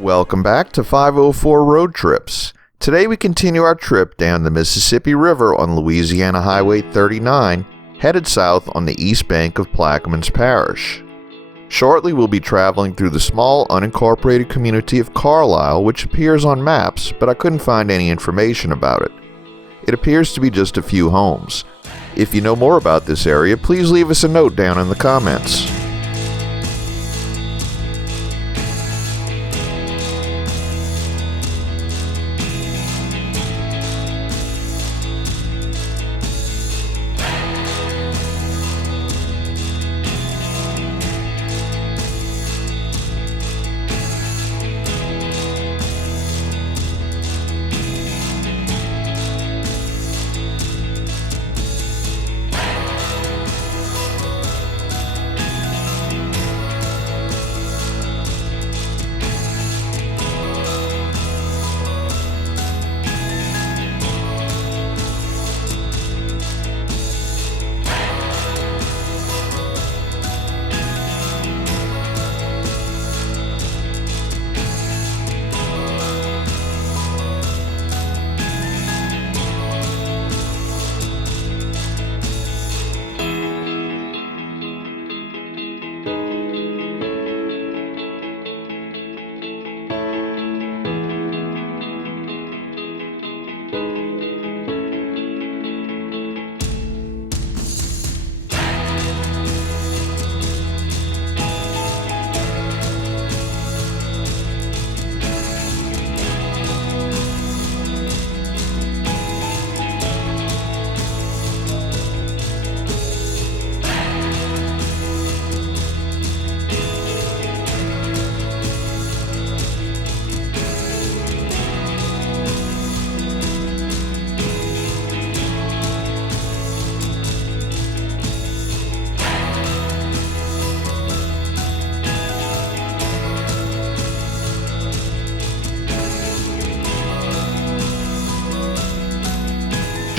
Welcome back to 504 Road Trips. Today we continue our trip down the Mississippi River on Louisiana Highway 39, headed south on the east bank of Plaquemines Parish. Shortly we'll be traveling through the small unincorporated community of Carlisle, which appears on maps, but I couldn't find any information about it. It appears to be just a few homes. If you know more about this area, please leave us a note down in the comments.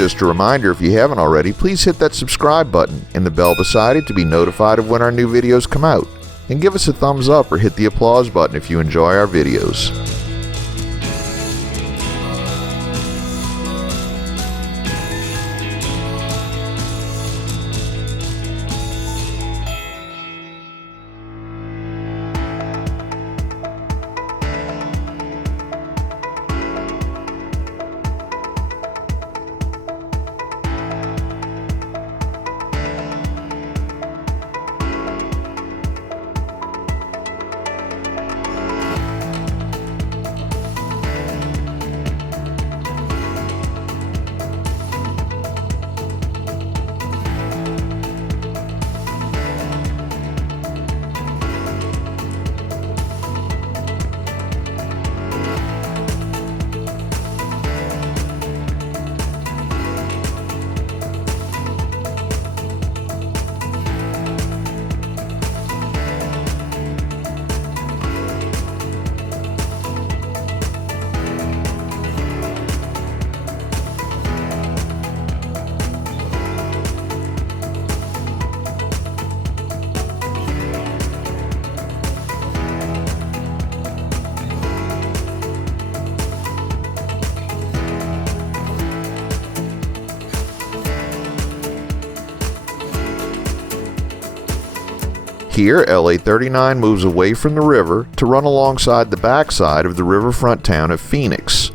Just a reminder, if you haven't already, please hit that subscribe button and the bell beside it to be notified of when our new videos come out. And give us a thumbs up or hit the applause button if you enjoy our videos. Here, LA 39 moves away from the river to run alongside the backside of the riverfront town of Phoenix.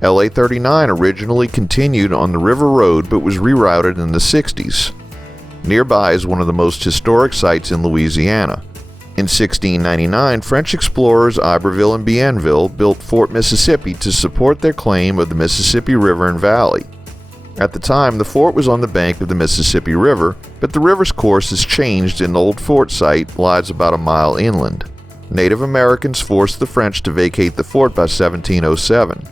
LA 39 originally continued on the River Road but was rerouted in the 60s. Nearby is one of the most historic sites in Louisiana. In 1699, French explorers Iberville and Bienville built Fort Mississippi to support their claim of the Mississippi River and Valley. At the time, the fort was on the bank of the Mississippi River, but the river's course has changed and the old fort site lies about a mile inland. Native Americans forced the French to vacate the fort by 1707.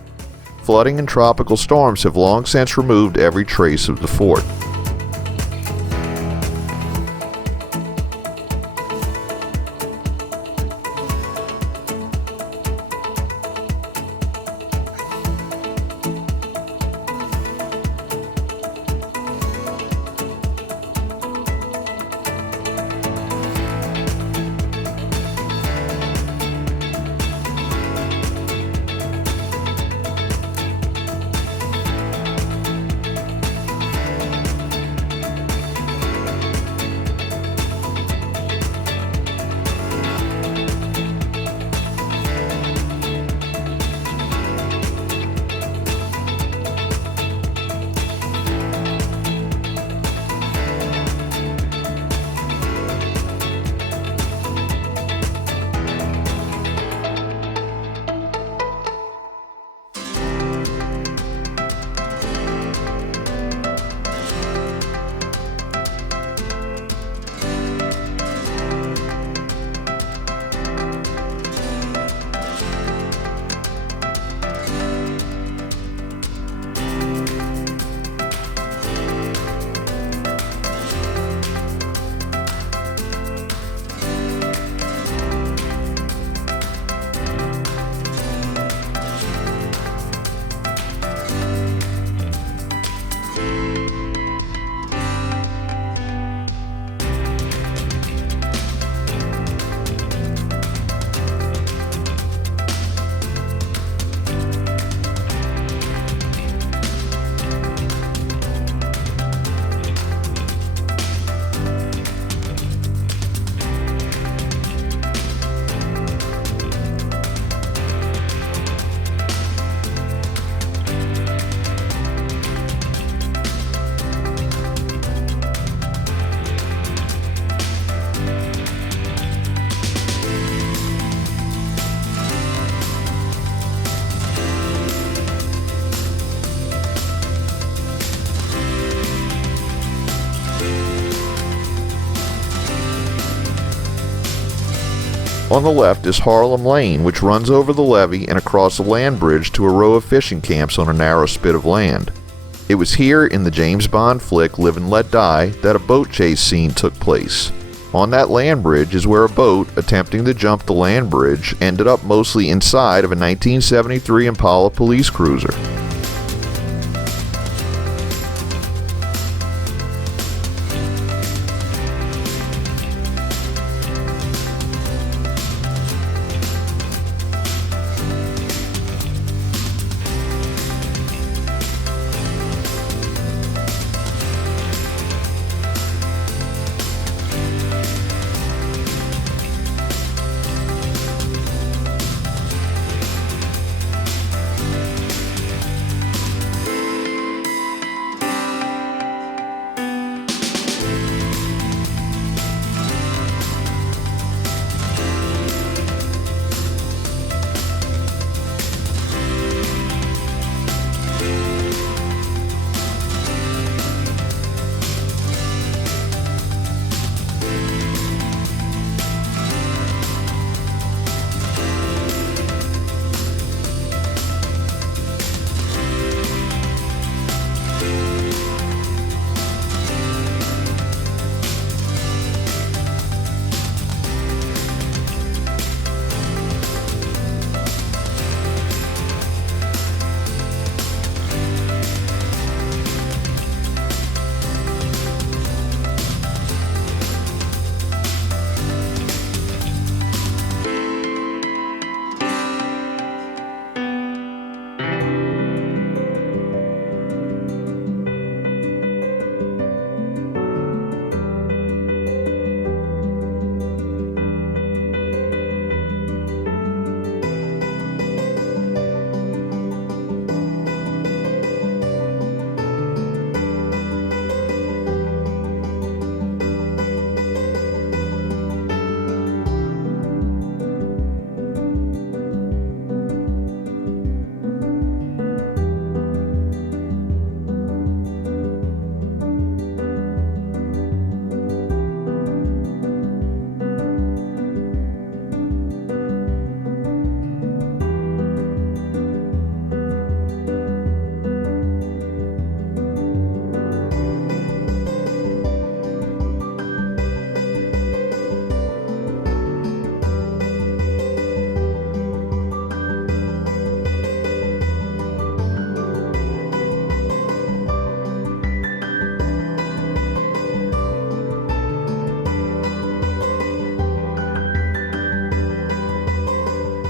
Flooding and tropical storms have long since removed every trace of the fort. On the left is Harlem Lane, which runs over the levee and across a land bridge to a row of fishing camps on a narrow spit of land. It was here in the James Bond flick Live and Let Die that a boat chase scene took place. On that land bridge is where a boat attempting to jump the land bridge ended up mostly inside of a 1973 Impala police cruiser.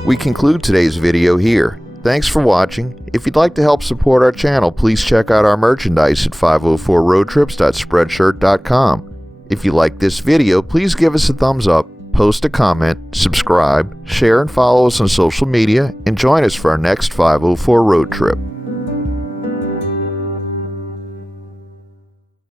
We conclude today's video here. Thanks for watching. If you'd like to help support our channel, please check out our merchandise at 504roadtrips.spreadshirt.com. If you like this video, please give us a thumbs up, post a comment, subscribe, share and follow us on social media, and join us for our next 504 Road Trip.